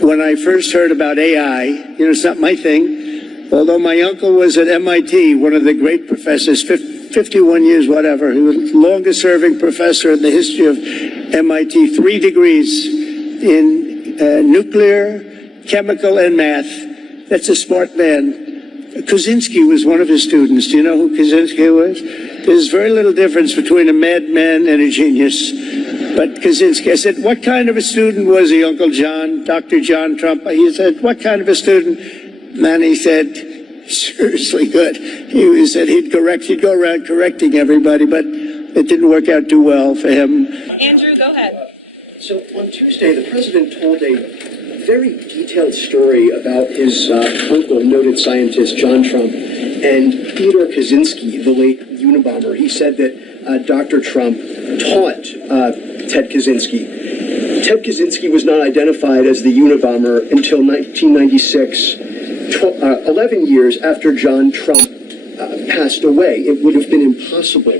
when I first heard about AI, it's not my thing, although my uncle was at MIT, one of the great professors, 51 years, whatever. He was the longest serving professor in the history of MIT, 3 degrees in nuclear, chemical, and math. That's a smart man. Kaczynski was one of his students. Do you know who Kaczynski was? There's very little difference between a madman and a genius. But Kaczynski, I said, what kind of a student was he, Uncle John, Dr. John Trump? He said, what kind of a student? And he said, seriously good. He said he'd go around correcting everybody, but it didn't work out too well for him. Andrew, go ahead. So on Tuesday, the president told a very detailed story about his uncle, noted scientist John Trump, and Theodore Kaczynski, the late Unabomber. He said that Dr. Trump taught Ted Kaczynski. Ted Kaczynski was not identified as the Unabomber until 1996, 11 years after John Trump passed away. It would have been impossible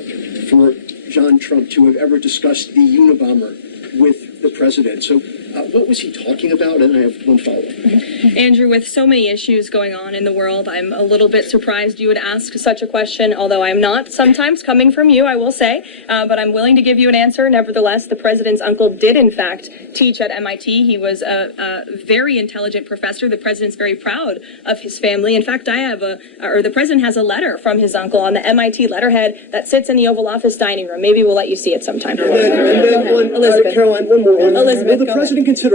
for John Trump to have ever discussed the Unabomber with the president. So what was he talking about? And I have one follow-up. Andrew, with so many issues going on in the world, I'm a little bit surprised you would ask such a question, although I'm not sometimes coming from you, I will say, but I'm willing to give you an answer. Nevertheless, the president's uncle did, in fact, teach at MIT. He was a very intelligent professor. The president's very proud of his family. In fact, the president has a letter from his uncle on the MIT letterhead that sits in the Oval Office dining room. Maybe we'll let you see it sometime. And then Caroline, one more. Elizabeth, will the president consider